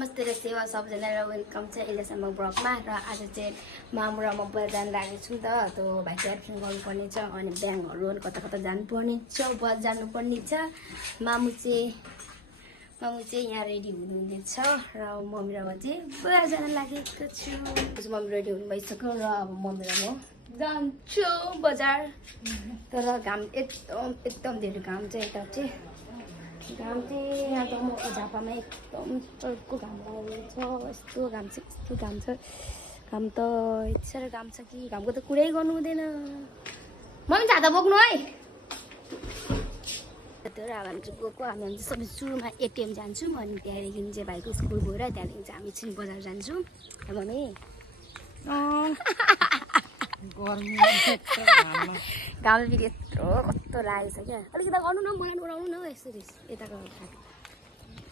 नमस्ते र सेवा सबजना र वेलकम छ एलेसम्म ब्लगमा र आज चाहिँ मामु र म बजार जान लागेको छु नि त भाइ क्याप्सन गर्नुपर्ने छ अनि ब्याङ्कहरू अनि कता कता जानुपर्ने छ बजार जानुपर्ने छ मामु चाहिँ यहाँ रेडी हुनुहुँदैछ र मम्मी र म चाहिँ बजार जान लागेको छु मम्मी रेडी हुनु भइसक्यो र अब मम्मी र म जान्छु बजार तर घाम एकदम धेरै घाम छ यता चाहिँ घाम चाहिँ यहाँ त म झापामा एकदम चर्को घाम लागेको छ यस्तो घाम छ यस्तो घाम छ घाम त यति साह्रो घाम छ कि घामको त कुरै गर्नु हुँदैन मम्मी छाता बोक्नु है तर अब हामी चाहिँ गएको हामी सबै सुरुमा एटिएम जान्छौँ अनि त्यहाँदेखि चाहिँ भाइको स्कुल गएर त्यहाँदेखि चाहिँ हामी चाहिँ बजार जान्छौँ मम्मी घाम फेरि यत्रो कस्तो लागेको छ क्या अलिकति गर्नु न बनाउनु बनाउनु न यसरी यताको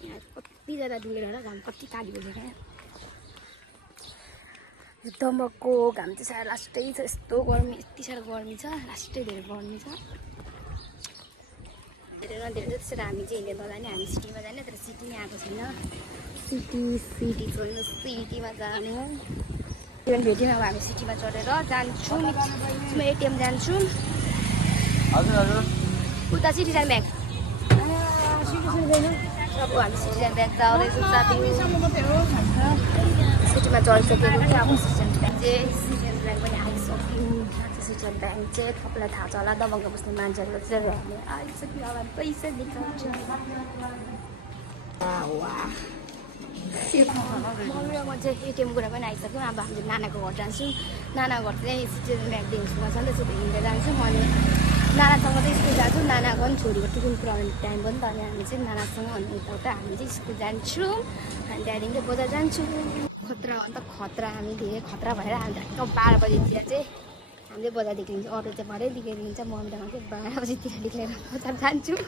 यहाँ कति ज्यादा डुलेर होला घाम कति काली भइसक्यो क्या दमकको घाम चाहिँ साह्रो लास्टै छ यस्तो गर्मी यति साह्रो गर्मी छ लास्टै धेरै गर्मी छ धेरै न धेरै त्यसरी हामी चाहिँ हिँडेर नजाने हामी सिटीमा जाने तर सिटी नै आएको छैन सिटी छोड्नु सिटीमा जाने भेट्यौँ अब हामी सिटीमा चढेर जान्छौँ म एटिएम जान्छौँ उता सिटिजन ब्याङ्क अब हामी सिटिजन ब्याङ्क जाँदैछौँ सिटीमा चढिसकेको थियो अब सिटिजन ब्याङ्क पनि आइसक्यौँ सिटिजन ब्याङ्क चाहिँ तपाईँलाई थाहा छ होला दबङ्ग बस्ने मान्छेहरू चाहिँ हामी आइसक्यो अब पैसा निकाल्छौँ म चाहिँ एटिएम कुरा पनि आइसक्यौँ अब हामीले नानाको घर जान्छौँ नानाको घर चाहिँ सिटिजन ब्याङ्कदेखि स्कुलमा छ नि त त्यसरी हिँडेर जान्छौँ अनि नानासँग चाहिँ स्कुल जान्छौँ नानाको पनि छोरीको टिफिन पुऱ्याउने टाइम पनि त अनि हामी चाहिँ नानासँग अनि यताउता हामी चाहिँ स्कुल जान्छौँ अनि त्यहाँदेखि चाहिँ बजार जान्छौँ खतरा अन्त खतरा हामी धेरै खतरा भएर हामी ठ्याक्क 12 बजीतिर चाहिँ हामीले बजारदेखि लिन्छ अरू चाहिँ भरेदेखि लिन्छ मम्मीसँग चाहिँ 12 बजीतिर निक्लेर बजार जान्छौँ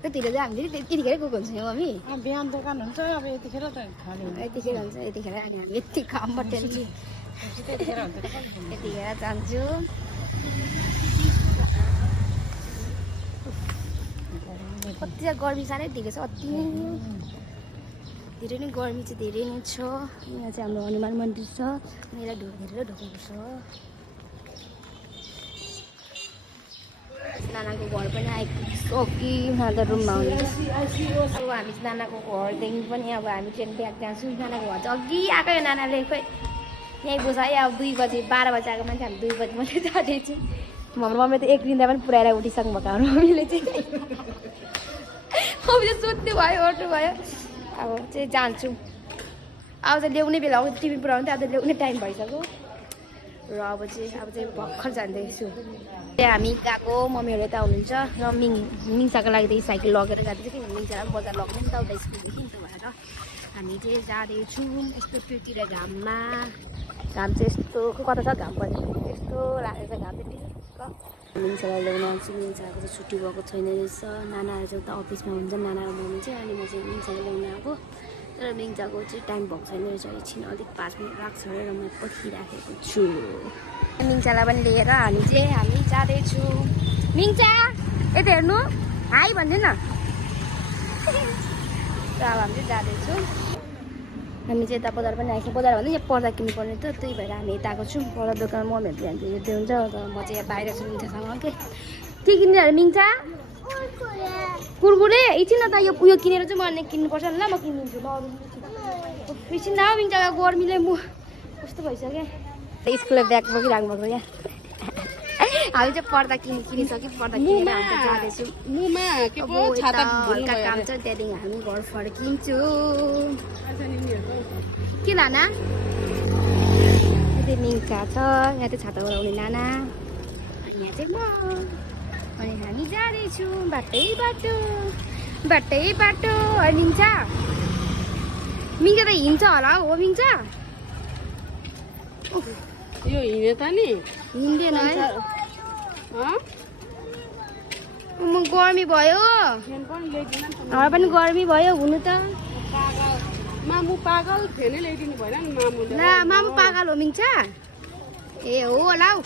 त्यतिखेर चाहिँ हामीले यतिखेरै गएको हुन्छ मम्मी बिहान दोकान हुन्छ अब यतिखेर त खाली यतिखेर हुन्छ यतिखेर अनि हामी यति कामबाट यतिखेर जान्छु कति गर्मी साह्रै धेरै छ अति धेरै नै गर्मी चाहिँ धेरै नै छ यहाँ चाहिँ हाम्रो हनुमान मन्दिर छ यसलाई ढोकेर ढोकेको छ नानाको घर पनि आइसक्यो नाना त रुममा आउने अब हामी चाहिँ नानाको घरदेखि पनि अब हामी ट्रेन ब्याग जान्छौँ नानाको घर चाहिँ अघि आएको यो नानाले खोइ यहीँ बुझ है अब 2 बजी 12 बजी आएको मान्छे हामी 2 बजी मात्रै जाँदैछु हाम्रो मम्मीले त एक दिनदा पनि पुऱ्याएर उठिसक्नु भएको हाम्रो मम्मीले चाहिँ मम्मीले सोध्नु भयो ओर्नु भयो अब चाहिँ जान्छौँ अब चाहिँ ल्याउने बेला अब टिफिन पुऱ्याउनु थियो अब ल्याउने टाइम भइसक्यो र अब चाहिँ भर्खर जाँदैछु त्यहाँ हामी गएको मम्मीहरू यता हुनुहुन्छ र मिङ्साको लागि त साइकल लगेर जाँदैछ कि मिङ्सालाई पनि बजार लग्ने नि त उता स्कुलदेखि नि त भएर हामी चाहिँ जाँदैछौँ यस्तो त्योतिर घाममा घाम चाहिँ यस्तो कता छ घाम पनि यस्तो लागेको छ घाम चाहिँ मिङ्सालाई ल्याउन आउँछु मिङ्साको चाहिँ छुट्टी भएको छैन रहेछ नानाहरू चाहिँ उता अफिसमा हुन्छ नाना र मम्मी चाहिँ अनि म चाहिँ मिङ्सालाई ल्याउन आएको तर मिङ्साको चाहिँ टाइम भएको छैन रहेछ एकछिन अलिक 5 मिनट लाग्छ र म पर्खिराखेको छु मिङ्सालाई पनि लिएर हामी जाँदैछौँ मिङ्सा यता हेर्नु हाई भन्नु न र अब हामी चाहिँ जाँदैछौँ हामी चाहिँ यता बजार पनि आएको बजार भन्दा यहाँ पर्दा किन्नुपर्ने त त्यही भएर हामी यता आएको छौँ पर्दा दोकान मम्मीहरू जान्छ हेर्दै हुन्छ र म चाहिँ यहाँ बाहिर छु मिङ्सासँग के किन्ने अरे मिङ्सा कुरकुरे एकछिन न त यो उयो किनेर चाहिँ म किन्नुपर्छ ल म किनिदिन्छु ल एकछिन न मिङ्साको गर्मीले म कस्तो भइसक्यो स्कुलले ब्याग बोकिराख्नु भएको यहाँ हामी चाहिँ पर्दा किनिसक्यो पर्दा किनेर हामी जाँदैछौँ हल्का काम छ त्यहाँदेखि हामी घर फर्किन्छौँ के नाना त्यो मिङ्सा छ यहाँ चाहिँ छाता बनाउने नाना यहाँ चाहिँ म अनि हामी जाँदैछौँ बाटै बाटो अनि मिङ्सा त हिँड्छ होला हो मिङ्सा यो हिँडे त नि हिँड्दैन है गर्मी भयो हाम्रो पनि गर्मी भयो हुनु त मामु पागल थियो नि ल्याइदिनु भएन नि मामुले ल मामु पागल हो मिङ्सा ए हो होला हौ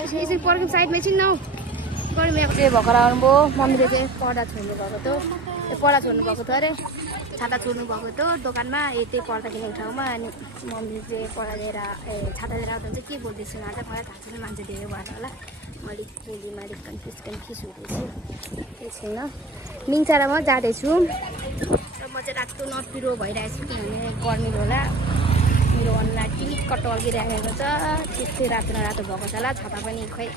यसरी पर्किङ साइडमा एकछिन न गर्मीको चाहिँ भर्खर आउनुभयो मम्मीले चाहिँ पर्दा छोड्नु भएको थियो पर्दा छोड्नु भएको थियो अरे छाता छोड्नु भएको थियो दोकानमा त्यही पर्दा किनेको ठाउँमा अनि मम्मीले चाहिँ पर्दा लिएर छाता लिएर आउँदा चाहिँ के बोल्दैछु न त मलाई थाहा छैन मान्छे धेरै भएर होला मैले हिन्दीमा अलिक कन्फ्युज हुँदैछु केही छैन मिङचारामा जाँदैछु र म चाहिँ रातो नपिरो भइरहेको छु किनभने गर्मी होला मेरो अनुहार टिक्क टल्किरहेको छ त्यस्तै रातो रातो भएको छ होला छाता पनि खै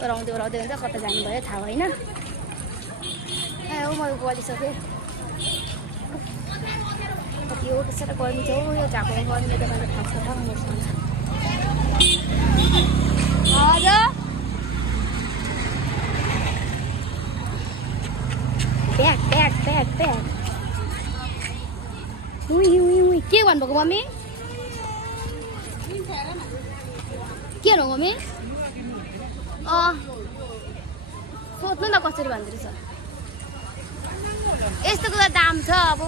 ओराउँदै हुन्छ कता जानुभयो थाहा भएन हो मैले गलिसकेँ कति हो त्यसरी गर्मी छ हो यो झापाको गर्मीले त मलाई थाहा छ मसँग हजुर ब्याग उही के भन्नुभएको मम्मी के हो मम्मी सोध्नु न कसरी भन्दो रहेछ यस्तोको त दाम छ अब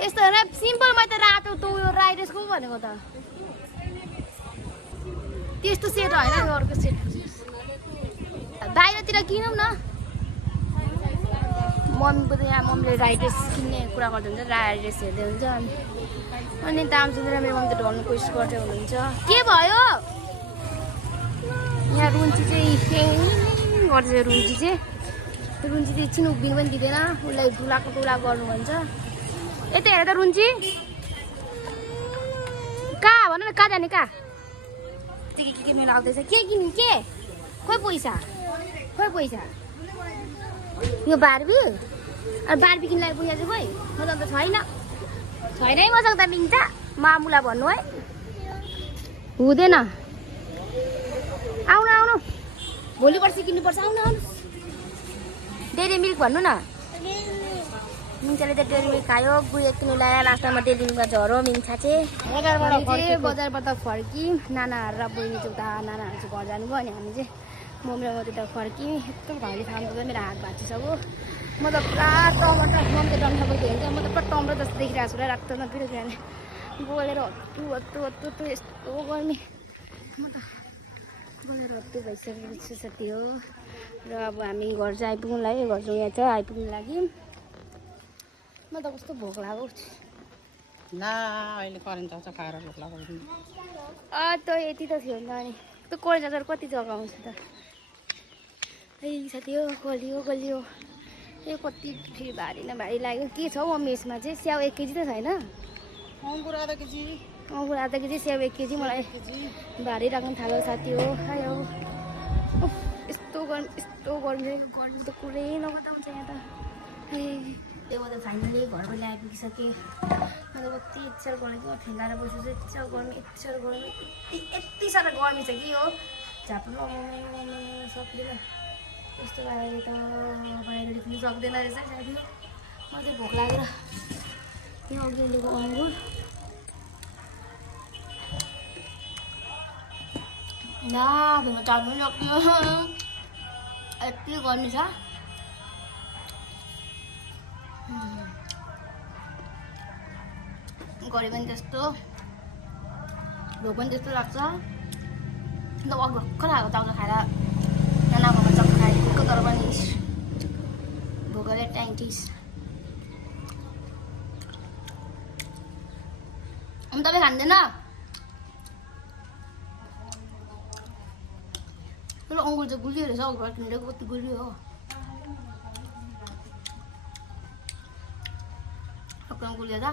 यस्तो होइन सिम्पलमा त रातो त उयो राइडेसको भनेको त त्यस्तो सेट होइन अर्को सेट बाहिरतिर किनौँ न मम्मीको त यहाँ मम्मीले राइड्रेस किन्ने कुरा गर्दै हुन्छ राइड्रेस हेर्दै हुन्छ अनि दाम सुनेर मेरो मम्मी त ढल्नु कोसिस गर्दै हुनुहुन्छ के भयो यहाँ रुन्ची चाहिँ गर्छ रुन्ची चाहिँ एकछिन उभिनु पनि दिँदैन उसलाई डुलाको डुला गर्नु भन्छ यता हेर त रुन्ची कहाँ भन न कहाँ जाने कहाँ के किन्नु लाग्दैछ के किन्नु के खोइ पैसा यो बार्बी बार्बी किन्नु लागि पैसा चाहिँ खोइ मसँग त छैन है मसँग त मिल्छ मामुला भन्नु है हुँदैन आउनु भोलि पर्सि किन्नुपर्छ आउनु डेरी मिल्क भन्नु न मिन्छाले त डेरी मिल्क खायो गुडिया किन्नु ल्यायो लास्टमा डेरी मिल्कमा झरो मिन्छ चाहिँ बजारबाट फर्की नानाहरू र बहिनी चाहिँ उता नानाहरू चाहिँ घर जानुभयो अनि हामी चाहिँ मम्मी र म त्यता फर्क्यौँ एकदम घाँटी खानु त मेरो हात भाँचिसक्यो म त पुरा टमाटर मम्मी त डन्ठा बोकेको हुन्छ म त पुरा टमाटर जस्तो देखिरहेको छु र रातो नपिरो किनभने बोलेर हत्तु यस्तो गर्मी म त बोलेर हत्तु भइसकेको छु साथी हो र अब हामी घर चाहिँ आइपुग्नु लाग्यो घर चाहिँ यहाँ छ आइपुग्नु लागि म त कस्तो भोक लाग्यो ला अहिले करेन्ट आउँछ खाएर भोक लाग्यो त यति त थियो नि त अनि त्यो कोरेन्ट कति जग्गा आउँछ त है साथी हो गलियो ए कति फेरि भारी न भारी लाग्यो के छ हौ मेसमा चाहिँ स्याउ 1 केजी त छैन अङ्गुर आधा केजी स्याउ 1 केजी मलाई भारी राख्नु थाल्यो साथी हो आयो यस्तो गर्मी त कुरै नगर्दा हुन्छ यहाँ त त्यो त फाइनली घरमा ल्याइपुगिसकेँ म त कति इच्छा गरेको ठेलाएर बस्छु चाहिँ यति साह्रो गर्मी छ कि हो झापा लगाउनु सक्दैन यस्तो लागेको त बाहिर निक्लिनु सक्दैन रहेछ साथी म चाहिँ भोक लागेर यहाँ अघि लिएको अङ्गुर ला भेमा चाट्नु पनि सक्यो यति गर्मी छ गरे पनि त्यस्तो भोक पनि त्यस्तो लाग्छ अन्त भर्खर आएको चाउचा खाएर नानाको चक्कर खाएको तर पनि भोकले ट्याङ्टिस अनि तपाईँ खाँदैन ठुलो अङ्गुर चाहिँ गुलियो रहेछ घर किनेर कति गुलियो हो टक्क गुलियो त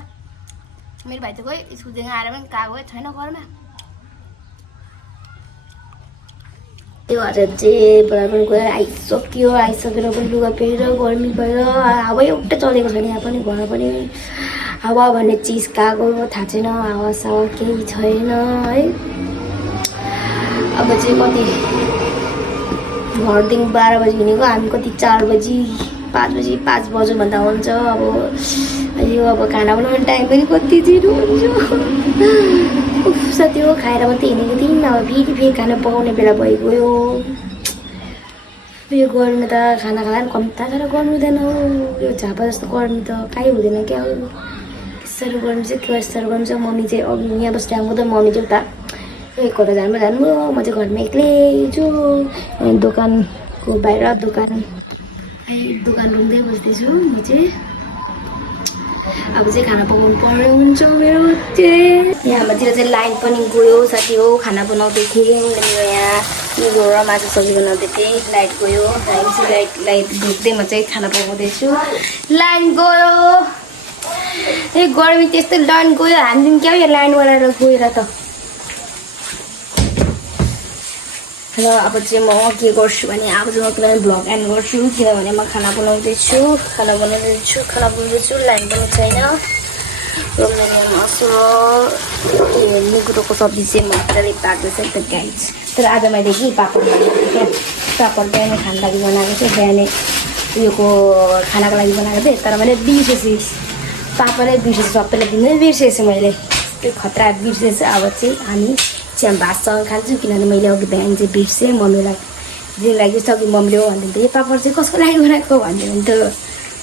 मेरो भाइ त खोइ स्कुलदेखि आएर पनि गएको छैन घरमा त्यो भएर चाहिँ बराबर गएर आइसकेर पनि लुगा पेरेर गर्मी भएर हावा एउटै चलेको छैन यहाँ पनि घर पनि हावा भन्ने चिज गएको थाहा छैन हावा सावा केही छैन है अब चाहिँ कति घरदेखि 12 बजी हिँडेको हामी कति 4 बजी 5 बज्नुभन्दा हुन्छ अब यो अब खाना बनाउने टाइम पनि कति छिटो हुन्छ साथी हो खाएर मात्रै हिँडेको थियौँ अब फेरि खाना पकाउने बेला भइगयो यो गर्मी त खाना खाँदा पनि कम्ता साह्रो गर्नु हुँदैन हो यो झापा जस्तो गर्मी त काहीँ हुँदैन क्या हो सुरु गर्नु चाहिँ के सुरु गर्नु चाहिँ मम्मी चाहिँ अघि यहाँ बस्दै आएको त मम्मी चाहिँ उता कता जानु म चाहिँ घरमा एक्लै छु दोकानको बाहिर दोकान रुँदै बस्दैछु म चाहिँ अब चाहिँ खाना पकाउनु पर्ने हुन्छ मेरो चाहिँ यहाँ हाम्रोतिर चाहिँ लाइन पनि गयो साथी हो खाना बनाउँदै थिएँ मेरो यहाँ मिलो र माछा सब्जी बनाउँदै थिएँ लाइट गयो लाइट ढोक्दै म चाहिँ खाना पकाउँदैछु लाइन गयो ए गर्मी त्यस्तो लाइन गयो हामी क्या यो लाइन बनाएर गएर त र अब चाहिँ म के गर्छु भने अब चाहिँ म कुनै भ्लग एन्ड गर्छु किनभने म खाना बनाउँदैछु लाइन पनि छैन र मेरो मासु र निगुरोको सब्जी चाहिँ मजाले पाक्दैछ नि त गाइज तर आज मैले के पापड बनाएको थिएँ क्या पापड बिहानै खाना लागि बनाएको थिएँ बिहानै उयोको खानाको लागि बनाएको थिएँ तर मैले बिर्सेछु पापडै बिर्सेछु सबैलाई दिनै बिर्सेछु मैले त्यो खतरा बिर्सेछु अब चाहिँ हामी चिया भातसँग खान्छु किनभने मैले अघि बिहान चाहिँ बिर्सेँ मम्मीलाई जे लागि अघि मम्मीले हो भन्दै यो पापड चाहिँ कसको लागि बनाएको भन्दै हुन्थ्यो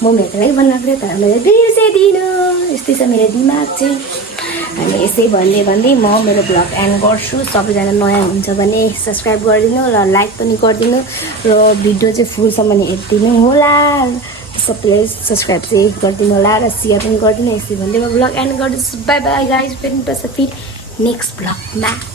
मम्मीहरूको लागि बनाएको थिएँ तर मैले बिर्सेदिनँ यस्तै छ मेरो दिमाग चाहिँ अनि यसै भन्दै म मेरो भ्लग एन्ड गर्छु सबैजना नयाँ हुन्छ भने सब्सक्राइब गरिदिनु र लाइक पनि गरिदिनु र भिडियो चाहिँ फुलसम्म हेरिदिनु होला सबैले सब्सक्राइब चाहिँ गरिदिनु होला र सेयर पनि गरिदिनु यसै भन्दै म भ्लग एन्ड गर्दैछु बाई बाई गाइज फेरि नेक्स्ट भ्लगमा